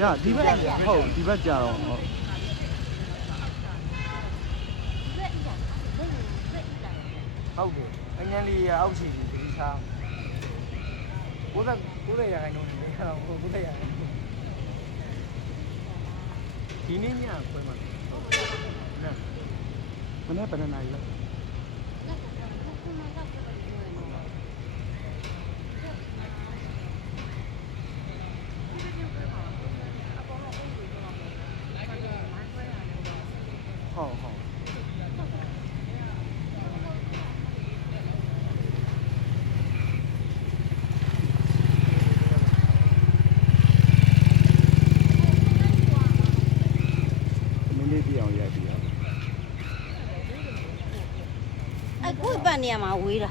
ညဒီဘက်ဟုတ်ဒီဘက်ကြာတော့ဟုတ်ဟုတ်တယ်အញ្ញံလေးရအောက်ရှိပြီဒီစား90ရာခိုင်နှုန်းနေတော့90ရာခိုင်နှုန်းဒီနေ့ညခွဲမှာမနေ့ဘယ်နာရီလဲဟုတ်အခုပတ်နေရမှာဝေးတာ